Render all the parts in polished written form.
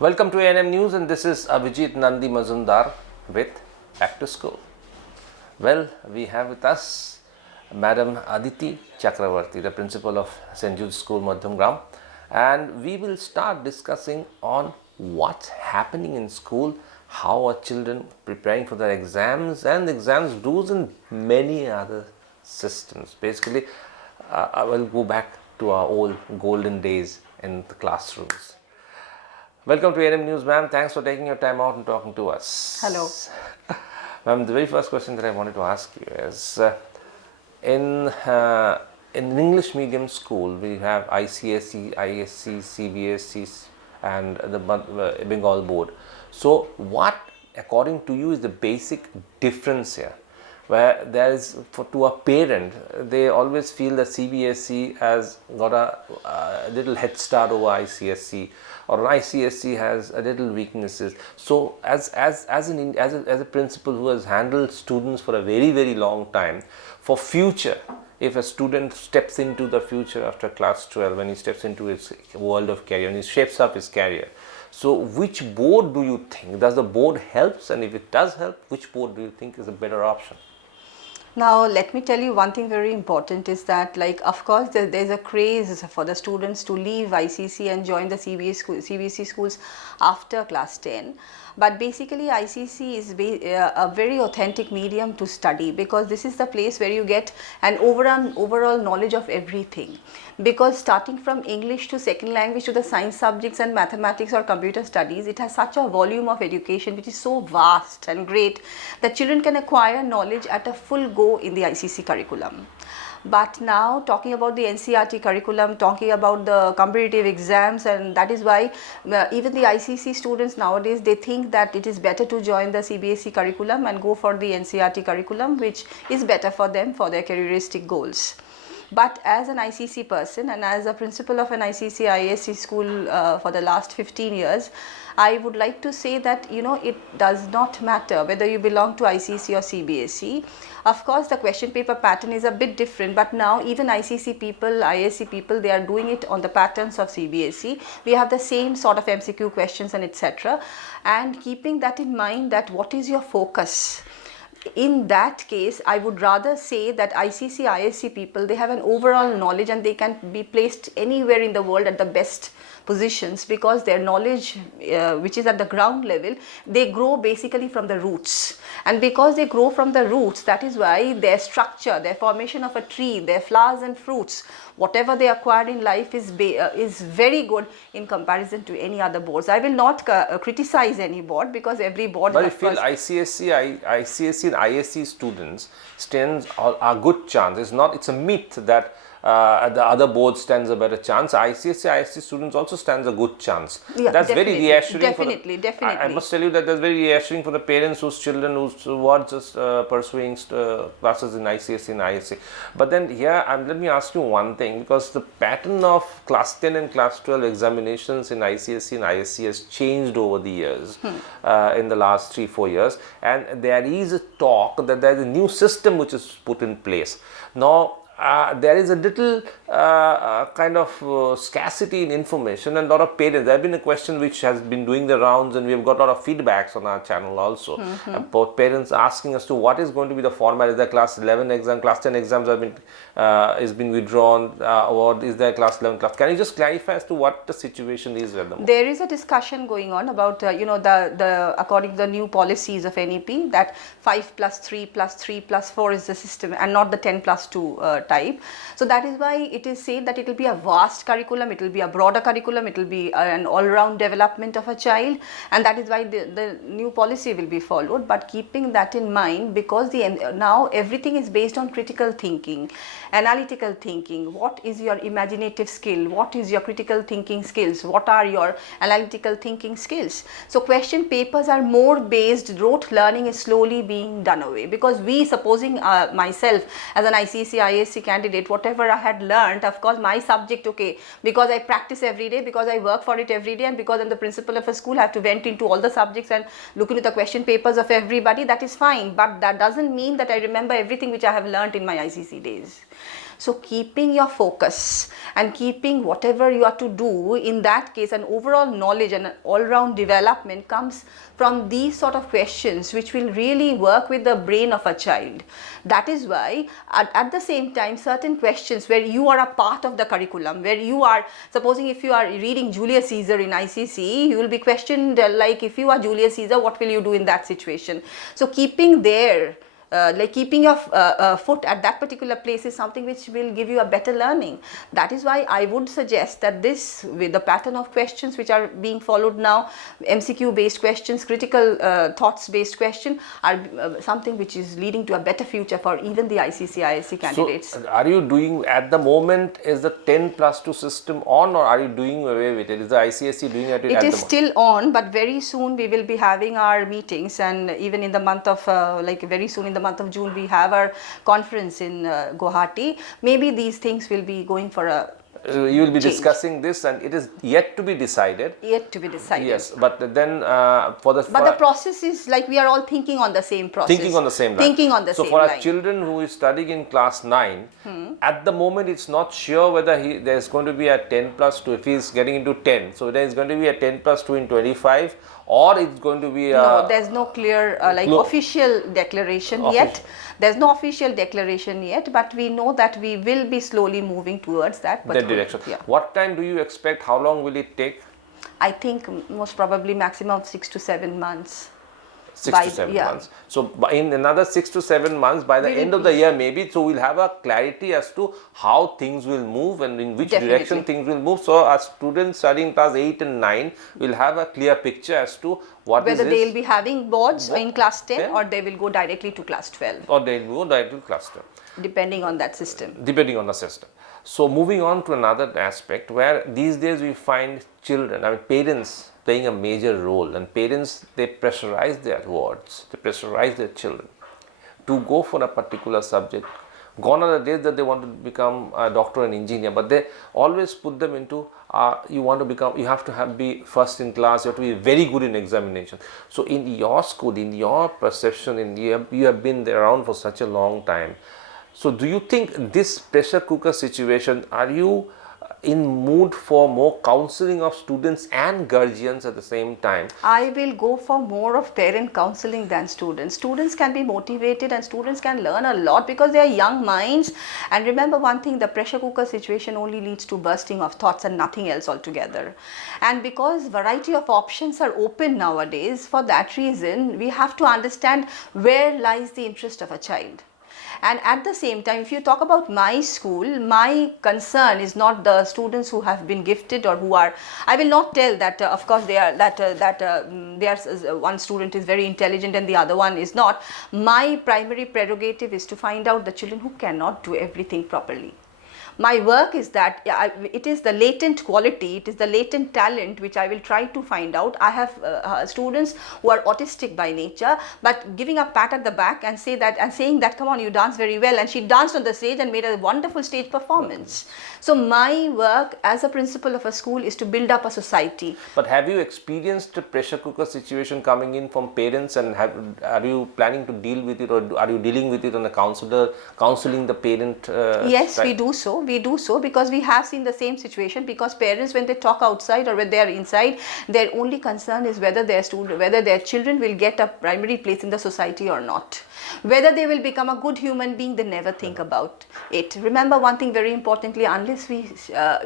Welcome to ANM News, and this is Abhijit Nandi Mazumdar with Back to School. Well, we have with us Madam Aditi Chakravarti, the principal of St. Jude's School, Madhyamgram, and we will start discussing on what's happening in school, how are children preparing for their exams and exams do's and many other systems. Basically, I will go back to our old golden days in the classrooms. Welcome to ANM News, ma'am. Thanks for taking your time out and talking to us. Hello. Ma'am, the very first question that I wanted to ask you is, in an English medium school, we have ICSE, ISC, CBSE and the Bengal board. So what, according to you, is the basic difference here? Where there is, to a parent, they always feel that CBSE has got a little head start over ICSE, or ICSE has a little weaknesses. So as a principal who has handled students for a very long time, for future, if a student steps into the future after class 12, when he steps into his world of career and he shapes up his career, so which board do you think, does the board helps, and if it does help, which board do you think is a better option? Now, let me tell you one thing very important is that, like, of course, there's a craze for the students to leave ICC and join the CBSE schools after class 10. But basically, ICC is a very authentic medium to study, because this is the place where you get an overall knowledge of everything. Because starting from English to second language to the science subjects and mathematics or computer studies, it has such a volume of education which is so vast and great that children can acquire knowledge at a full go in the ICC curriculum. But now, talking about the NCERT curriculum, talking about the competitive exams, and that is why even the ICC students nowadays, they think that it is better to join the CBSE curriculum and go for the NCERT curriculum, which is better for them for their careeristic goals. But as an ICC person and as a principal of an ICC ISC school for the last 15 years, I would like to say that, you know, it does not matter whether you belong to ICC or CBSE. Of course, the question paper pattern is a bit different, but now even ICC people, ISC people, they are doing it on the patterns of CBSE. We have the same sort of MCQ questions and etc. And keeping that in mind, that what is your focus? In that case, I would rather say that ICC, ISC people, they have an overall knowledge and they can be placed anywhere in the world at the best positions, because their knowledge, which is at the ground level, they grow basically from the roots. And because they grow from the roots, that is why their structure, their formation of a tree, their flowers and fruits, whatever they acquire in life is very good in comparison to any other boards. I will not criticize any board, because every board. But I feel ICSE and ISC students stands a good chance. It's a myth that the other board stands a better chance. ICSE, ISC students also stands a good chance. Yeah, that's very reassuring. Definitely. I must tell you that that's very reassuring for the parents whose children who are just pursuing classes in ICSE and ISC. But then here, let me ask you one thing, because the pattern of class 10 and class 12 examinations in ICSE and ISC has changed over the years, in the last 3-4 years, and there is a talk that there is a new system which is put in place. Now, there is a little kind of scarcity in information, and a lot of parents, there have been a question which has been doing the rounds, and we have got a lot of feedbacks on our channel also about parents asking us to what is going to be the format. Is there class 11 exam, class 10 exams have been is being withdrawn, or is there class 11 class? Can you just clarify as to what the situation is at the moment? There is a discussion going on about the according to the new policies of NEP, that 5 plus 3 plus 3 plus 4 is the system and not the 10 plus 2 type. So that is why it is said that it will be a vast curriculum, it will be a broader curriculum, it will be an all-round development of a child, and that is why the new policy will be followed. But keeping that in mind, because now everything is based on critical thinking, analytical thinking. What is your imaginative skill? What is your critical thinking skills? What are your analytical thinking skills? So question papers are more based, rote learning is slowly being done away, because we, supposing myself as an ICC, ISC ISC candidate, whatever I had learned, of course, my subject, okay, because I practice every day, because I work for it every day, and because I'm the principal of a school, I have to went into all the subjects and look into the question papers of everybody, that is fine. But that doesn't mean that I remember everything which I have learned in my ICC days. So keeping your focus and keeping whatever you are to do, in that case an overall knowledge and an all-round development comes from these sort of questions which will really work with the brain of a child. That is why at the same time certain questions where you are a part of the curriculum, where you are, supposing if you are reading Julius Caesar in ICC, you will be questioned like, if you are Julius Caesar, what will you do in that situation? So keeping there keeping your foot at that particular place is something which will give you a better learning. That is why I would suggest that this, with the pattern of questions which are being followed now, MCQ based questions, critical thoughts based question, are something which is leading to a better future for even the ICC, ISC candidates. So are you doing, at the moment, is the 10+2 system on, or are you doing away with it? Is the ICSE doing it? It is still on, but very soon we will be having our meetings, and even in the month of very soon in the month of June we have our conference in Guwahati. Maybe these things will be going for a you will be change. discussing this, and it is yet to be decided. Yet to be decided. Yes, but then But the process is like we are all thinking on the same process. Thinking on the same line. Thinking on the so same for line. our children who is studying in class 9, at the moment it's not sure whether there is going to be a 10+2 if he is getting into 10. So there is going to be a 10+2 in 25, or it's going to be a... No, there's no clear official declaration yet. There's no official declaration yet, but we know that we will be slowly moving towards that direction. Yeah. What time do you expect? How long will it take? I think most probably maximum 6 to 7 months. 6 to 7 months. So in another 6 to 7 months, by the end of the year maybe, so we'll have a clarity as to how things will move and in which direction things will move. So our students studying class 8 and 9 will have a clear picture as to whether they'll be having boards in class 10 or they will go directly to class 12. Or they will go directly to class 12. Depending on that system. Depending on the system. So moving on to another aspect where these days we find children, parents playing a major role, and parents, they pressurize their wards, they pressurize their children to go for a particular subject. Gone are the days that they want to become a doctor and engineer, but they always put them into you have to be first in class, you have to be very good in examination. So in your school, in your perception, you have been there around for such a long time. So do you think this pressure cooker situation, are you in mood for more counseling of students and guardians at the same time? I will go for more of parent counseling than students. Students can be motivated and students can learn a lot because they are young minds. And remember one thing, the pressure cooker situation only leads to bursting of thoughts and nothing else altogether. And because variety of options are open nowadays, for that reason, we have to understand where lies the interest of a child. And at the same time, if you talk about my school, my concern is not the students who have been gifted or who are, I will not tell that of course they are, one student is very intelligent and the other one is not. My primary prerogative is to find out the children who cannot do everything properly. My work is that it is the latent quality, it is the latent talent which I will try to find out. I have students who are autistic by nature, but giving a pat at the back and saying that come on, you dance very well, and she danced on the stage and made a wonderful stage performance. So my work as a principal of a school is to build up a society. But have you experienced a pressure cooker situation coming in from parents, and are you planning to deal with it, or are you dealing with it on a counseling the parent? Yes, side? we do so. We do so because we have seen the same situation, because parents, when they talk outside or when they are inside, their only concern is whether their children will get a primary place in the society or not. Whether they will become a good human being, they never think about it. Remember one thing very importantly, unless we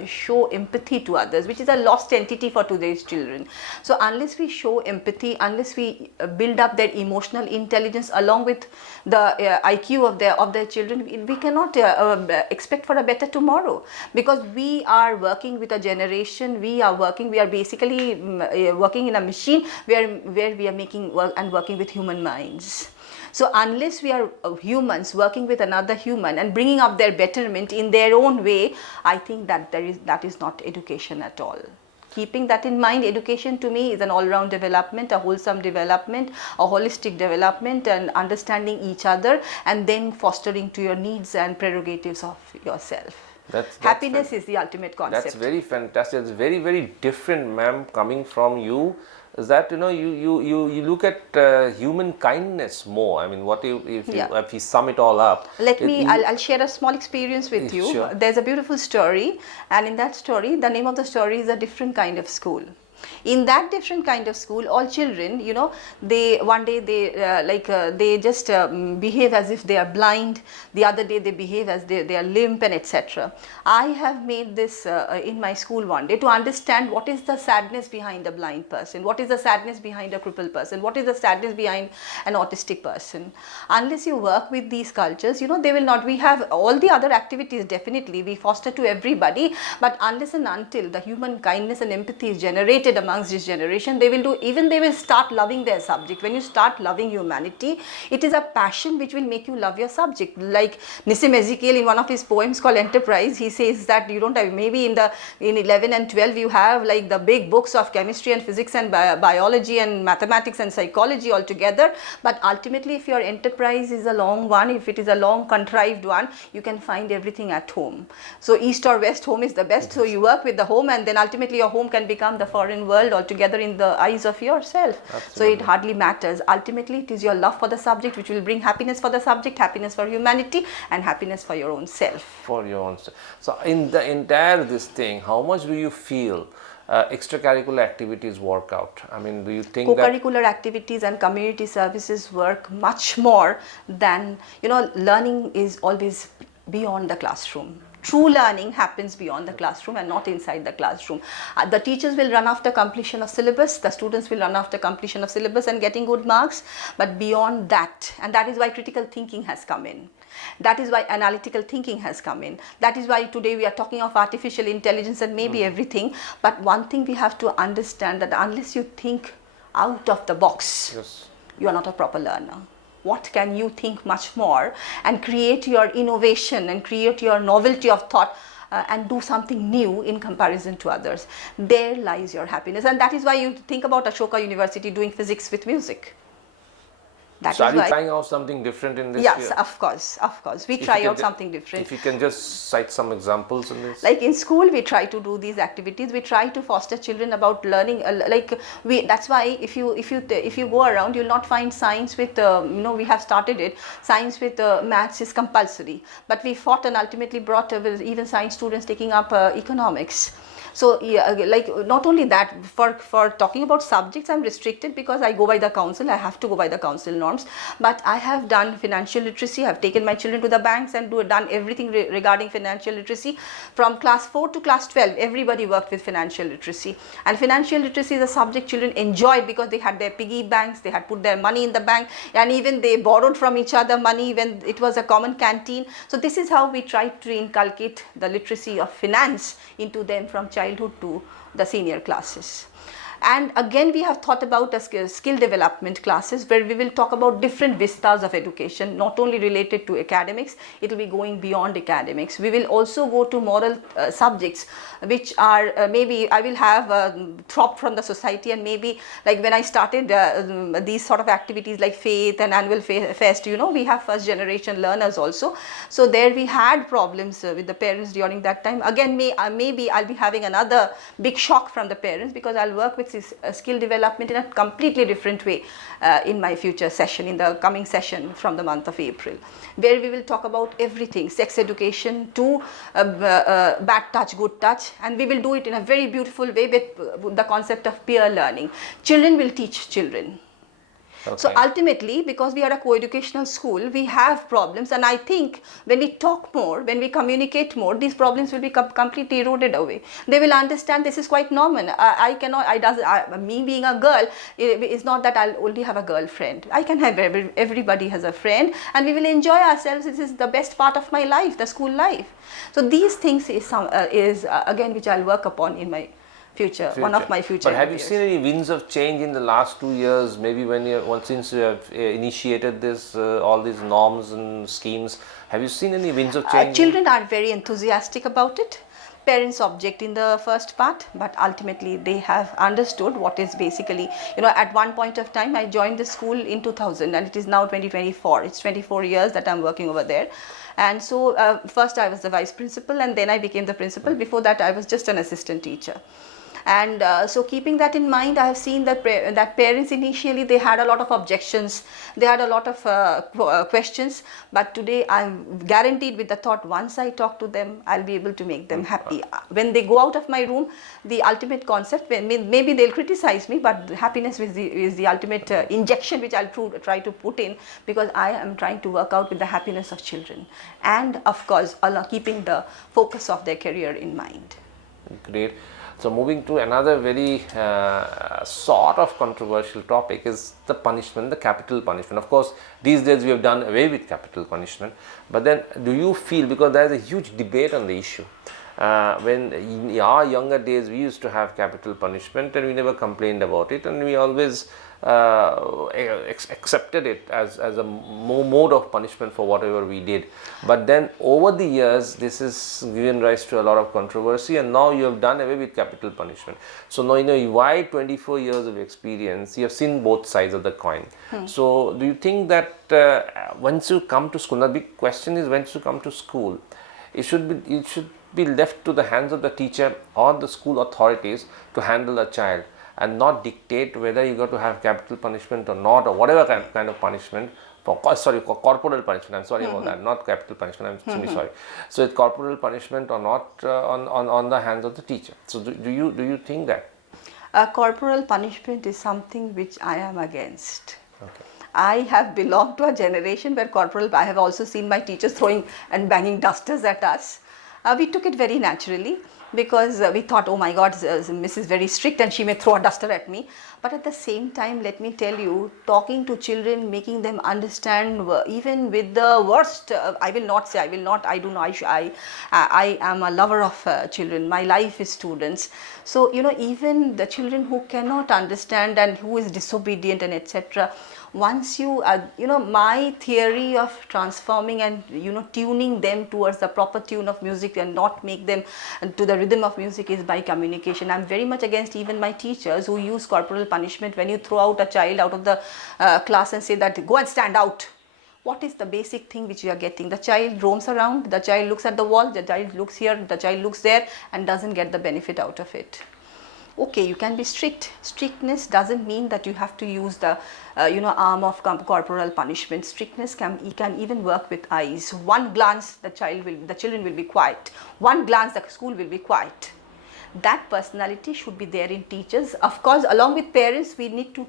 show empathy to others, which is a lost entity for today's children. So unless we show empathy, unless we build up their emotional intelligence along with the IQ of their children, we cannot expect for a better tomorrow, because we are working with a generation, we are basically working in a machine where we are making work and working with human minds. So unless we are humans working with another human and bringing up their betterment in their own way, I think that is not education at all. keeping that in mind, education to me is an all-round development, a wholesome development, a holistic development, and understanding each other and then fostering to your needs and prerogatives of yourself. That's Happiness is the ultimate concept. That's very fantastic. It's very, very different, ma'am, coming from you. Is that, you know, you look at human kindness more. I mean, what if you sum it all up? I'll share a small experience with you. Sure. There's a beautiful story, and in that story, the name of the story is A Different Kind of School. In that different kind of school, all children, you know, they one day they just behave as if they are blind. The other day they behave as they are limp and etc. I have made this in my school one day to understand what is the sadness behind a blind person, what is the sadness behind a crippled person, what is the sadness behind an autistic person. Unless you work with these cultures, you know, they will not. We have all the other activities, definitely we foster to everybody, but unless and until the human kindness and empathy is generated amongst this generation, they will start loving their subject. When you start loving humanity, it is a passion which will make you love your subject. Like Nissim Ezekiel in one of his poems called Enterprise, he says that you don't have, maybe in 11 and 12 you have like the big books of chemistry and physics and biology and mathematics and psychology all together, but ultimately if your enterprise is a long one, if it is a long contrived one, you can find everything at home. So east or west, home is the best. So you work with the home, and then ultimately your home can become the foreign world altogether in the eyes of yourself. Absolutely. So it hardly matters. Ultimately it is your love for the subject which will bring happiness for the subject, happiness for humanity, and happiness for your own self. For your own self. So in the entire this thing, how much do you feel extracurricular activities work out? I mean, do you think co-curricular activities and community services work much more than, you know, learning is always beyond the classroom. True learning happens beyond the classroom and not inside the classroom. The teachers will run after completion of syllabus, the students will run after completion of syllabus and getting good marks, but beyond that, and that is why critical thinking has come in. That is why analytical thinking has come in. That is why today we are talking of artificial intelligence and maybe everything. But one thing we have to understand, that unless you think out of the box, yes, you are not a proper learner. What can you think much more and create your innovation and create your novelty of thought and do something new in comparison to others? There lies your happiness, and that is why you think about Ashoka University doing physics with music. So are you trying out something different in this? Yes, of course. We try out something different. If you can just cite some examples in this. Like in school, we try to do these activities. We try to foster children about learning. That's why if you go around, you'll not find science with we have started it. Science with maths is compulsory, but we fought and ultimately brought even science students taking up economics. So not only that, for talking about subjects, I'm restricted because I go by the council. I have to go by the council norms. But I have done financial literacy. I've taken my children to the banks and done everything regarding financial literacy. From class 4 to class 12, everybody worked with financial literacy. And financial literacy is a subject children enjoyed because they had their piggy banks, they had put their money in the bank, and even they borrowed from each other money when it was a common canteen. So this is how we try to inculcate the literacy of finance into them from childhood to the senior classes. And again, we have thought about skill development classes where we will talk about different vistas of education, not only related to academics, it will be going beyond academics. We will also go to moral subjects, which are maybe I will have thought from the society, and maybe like when I started these sort of activities like faith and annual fest, we have first generation learners also. So there we had problems with the parents during that time. Again, maybe I'll be having another big shock from the parents because I'll work with skill development in a completely different way in my future session, in the coming session from the month of April, where we will talk about everything, sex education to bad touch, good touch, and we will do it in a very beautiful way with the concept of peer learning. Children will teach children. Okay. So ultimately, because we are a co-educational school, we have problems, and I think when we talk more, when we communicate more, these problems will be completely eroded away. They will understand this is quite normal. Me being a girl, it's not that I'll only have a girlfriend. I can have everybody has a friend, and we will enjoy ourselves. This is the best part of my life, the school life. So these things is again which I'll work upon in my future, one of my future. But have you seen any winds of change in the last 2 years? Maybe since you have initiated this, all these norms and schemes, have you seen any winds of change? Children are very enthusiastic about it. parents object in the first part, but ultimately they have understood what is basically, at one point of time I joined the school in 2000 and it is now 2024. It's 24 years that I'm working over there. And so first I was the vice principal and then I became the principal. Before that I was just an assistant teacher. And so keeping that in mind, I have seen that parents initially, they had a lot of objections, they had a lot of questions, but today I'm guaranteed with the thought, once I talk to them, I'll be able to make them happy. When they go out of my room, the ultimate concept, maybe they'll criticize me, but happiness is the ultimate injection which I'll try to put in, because I am trying to work out with the happiness of children and of course keeping the focus of their career in mind. Great. So moving to another very sort of controversial topic is the punishment, the capital punishment. Of course, these days we have done away with capital punishment, but then do you feel, because there is a huge debate on the issue, when in our younger days we used to have capital punishment and we never complained about it, and we always accepted it as a mode of punishment for whatever we did. But then over the years this has given rise to a lot of controversy, and now you have done away with capital punishment. So now, why 24 years of experience, you have seen both sides of the coin. So do you think that once you come to school, now the big question is, once you come to school, it should be left to the hands of the teacher or the school authorities to handle a child, and not dictate whether you got to have capital punishment or not, or whatever kind of punishment, corporal punishment, I'm sorry about that, not capital punishment, I'm really sorry. So it's corporal punishment or not on the hands of the teacher. So do you think that? Corporal punishment is something which I am against. Okay. I have belonged to a generation where I have also seen my teachers throwing and banging dusters at us. We took it very naturally, because we thought, oh my God, Miss is very strict and she may throw a duster at me. But at the same time, let me tell you, talking to children, making them understand, even with the worst, I am a lover of children. My life is students. So, even the children who cannot understand and who is disobedient and etc., once you, my theory of transforming and, tuning them towards the proper tune of music and not make them to the rhythm of music is by communication. I'm very much against even my teachers who use corporal punishment. When you throw out a child out of the class and say that, go and stand out. What is the basic thing which you are getting? The child roams around, the child looks at the wall, the child looks here, the child looks there and doesn't get the benefit out of it. Okay, you can be strict. Strictness doesn't mean that you have to use the arm of corporal punishment. Strictness can even work with eyes. One glance, the children will be quiet. One glance, the school will be quiet. That personality should be there in teachers. Of course, along with parents, we need to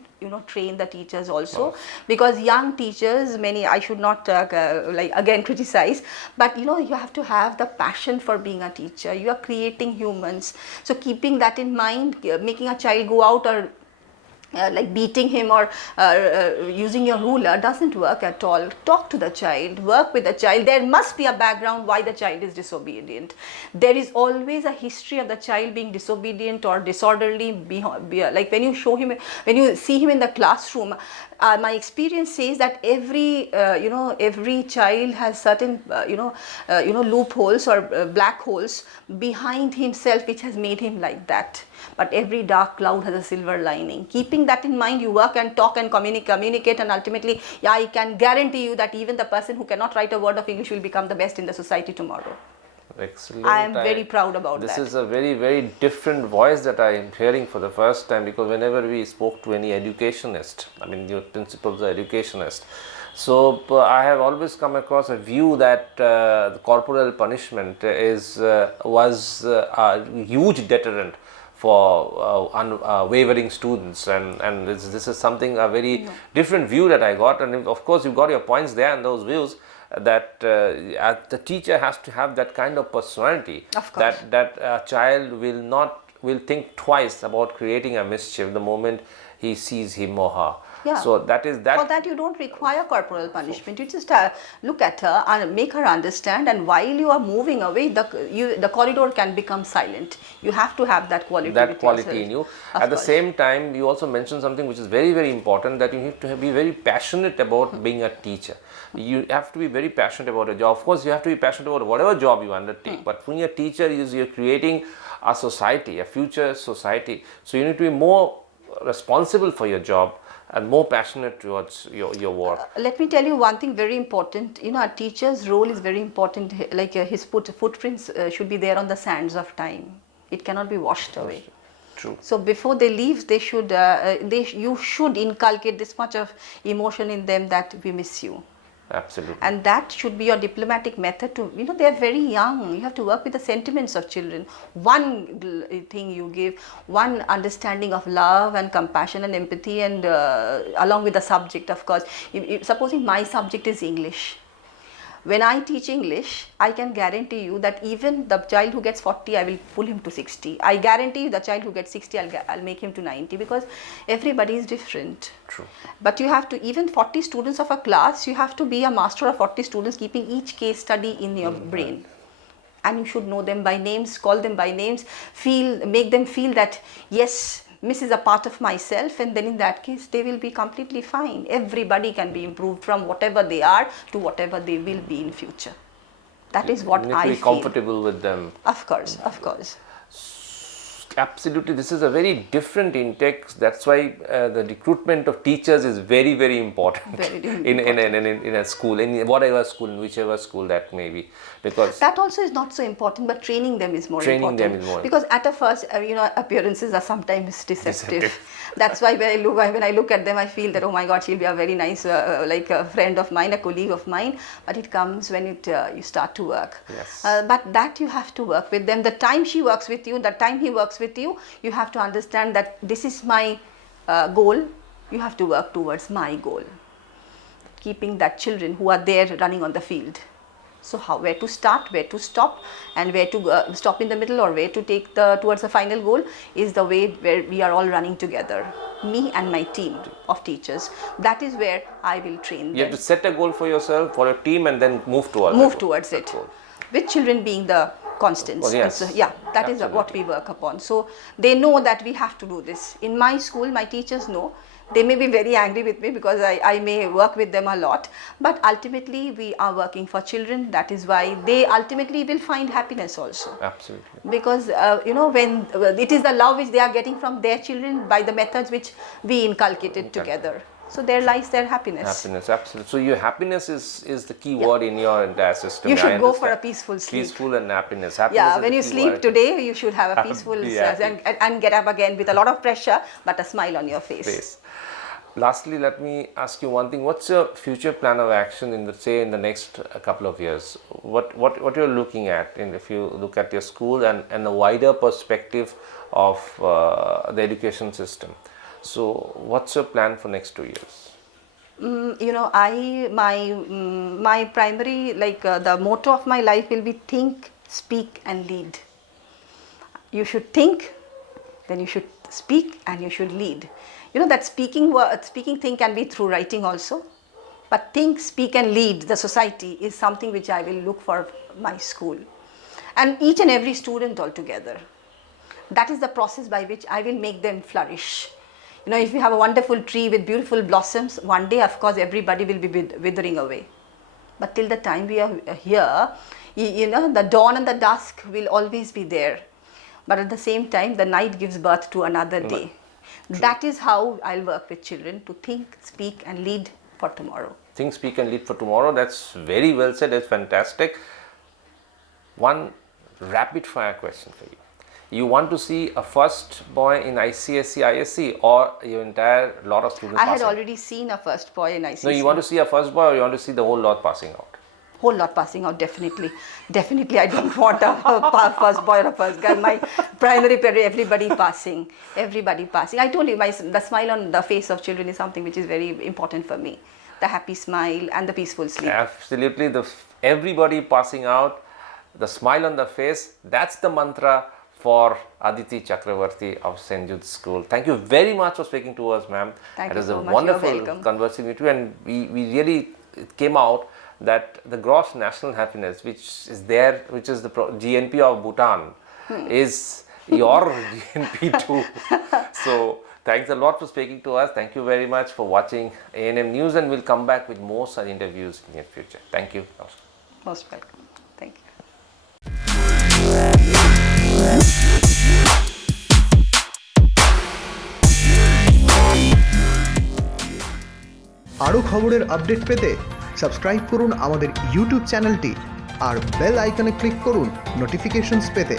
train the teachers also, because young teachers, I should not again criticize, but you have to have the passion for being a teacher. You are creating humans. So keeping that in mind, making a child go out or like beating him or using your ruler doesn't work at all. Talk to the child, work with the child. There must be a background why the child is disobedient. There is always a history of the child being disobedient or disorderly. Like when you see him in the classroom, my experience says that every child has certain loopholes or black holes behind himself which has made him like that. But every dark cloud has a silver lining. Keeping that in mind, you work and talk and communicate, and ultimately, I can guarantee you that even the person who cannot write a word of English will become the best in the society tomorrow. Excellent. I am very proud about this that. This is a very, very different voice that I am hearing for the first time, because whenever we spoke to any educationist, your principals are educationist. So I have always come across a view that the corporal punishment was a huge deterrent for unwavering students, and this is something, a very different view that I got. And of course you got your points there and those views, that the teacher has to have that kind of personality, that a child will think twice about creating a mischief the moment he sees him or her. Yeah. So that is that. For that, you don't require corporal punishment. You just look at her and make her understand. And while you are moving away, the corridor can become silent. You have to have that quality. That with quality yourself. in you. Of At the course. same time, you also mentioned something which is very, very important, that you need to be very passionate about being a teacher. You have to be very passionate about a job. Of course, you have to be passionate about whatever job you undertake. But being a teacher is you're creating a society, a future society. So you need to be more responsible for your job and more passionate towards your work. Let me tell you one thing very important. You know, a teacher's role is very important. Like his footprints should be there on the sands of time. It cannot be washed away. True. So before they leave, they should you should inculcate this much of emotion in them that we miss you. Absolutely. And that should be your diplomatic method to, you know, they are very young. You have to work with the sentiments of children. One thing you give, one understanding of love and compassion and empathy, and along with the subject, of course. Supposing my subject is English. When I teach English, I can guarantee you that even the child who gets 40, I will pull him to 60. I guarantee you the child who gets 60, I'll make him to 90, because everybody is different. True. But you have to, even 40 students of a class, you have to be a master of 40 students, keeping each case study in your brain. And you should know them by names, call them by names, make them feel that, yes, Miss is a part of myself, and then in that case, they will be completely fine. Everybody can be improved from whatever they are to whatever they will be in future. That is what You need I to be feel. comfortable with them. Of course, of course. Absolutely, this is a very different intake. That's why the recruitment of teachers is very, very important. Very in a school, in whatever school, in whichever school that may be, because that also is not so important, but training them is more important. Training them is more because at a first, appearances are sometimes deceptive. That's why when I look at them, I feel that, oh my God, she'll be a very nice, like a friend of mine, a colleague of mine. But it comes when you start to work. Yes. But that you have to work with them. The time she works with you, the time he works with you, you have to understand that this is my goal. You have to work towards my goal. Keeping that children who are there running on the field. So where to start, where to stop, and where to stop in the middle, or where to take towards the final goal is the way where we are all running together. Me and my team of teachers. That is where I will train them. You have to set a goal for yourself, for a team, and then move towards it. With children being the constants. Oh, yes. So, that is what we work upon. So they know that we have to do this. In my school, my teachers know. They may be very angry with me because I may work with them a lot, but ultimately we are working for children. That is why they ultimately will find happiness also. Absolutely. Because when it is the love which they are getting from their children by the methods which we inculcated together. So there lies their happiness. Happiness, absolutely. So your happiness is the key word in your entire system. You should go for a peaceful sleep. Peaceful and happiness. Happiness when you sleep today, you should have a peaceful and get up again with a lot of pressure, but a smile on your face. Lastly, let me ask you one thing. What's your future plan of action in the next couple of years? What you're looking at, if you look at your school and the wider perspective of the education system? So, what's your plan for next 2 years? My primary, the motto of my life will be think, speak, and lead. You should think, then you should speak, and you should lead. That speaking thing can be through writing also, but think, speak, and lead the society is something which I will look for my school and each and every student altogether. That is the process by which I will make them flourish. If you have a wonderful tree with beautiful blossoms, one day, of course, everybody will be withering away. But till the time we are here, the dawn and the dusk will always be there. But at the same time, the night gives birth to another day. True. That is how I'll work with children, to think, speak, and lead for tomorrow. Think, speak, and lead for tomorrow. That's very well said. That's fantastic. One rapid fire question for you. You want to see a first boy in ICSE, ISC, or your entire lot of students I had already seen a first boy in ICSE. No, you want to see a first boy, or you want to see the whole lot passing out? Whole lot passing out, definitely. Definitely, I don't want a first boy or a first guy. My primary period, everybody passing. I told you, the smile on the face of children is something which is very important for me. The happy smile and the peaceful sleep. Absolutely, everybody passing out, the smile on the face, that's the mantra for Aditi Chakravarti of St. Jude's School. Thank you very much for speaking to us, ma'am. Thank It you was so a much. You're wonderful welcome. conversing with you, and we really, it came out that the gross national happiness, which is there, which is the GNP of Bhutan, is your GNP too. So thanks a lot for speaking to us. Thank you very much for watching ANM News, and we'll come back with more such interviews in the near future. Thank you. Most welcome. Thank you. আরও খবরের update পেতে subscribe করুন আমাদের YouTube চ্যানেলটি আর bell আইকনে click করুন notifications পেতে।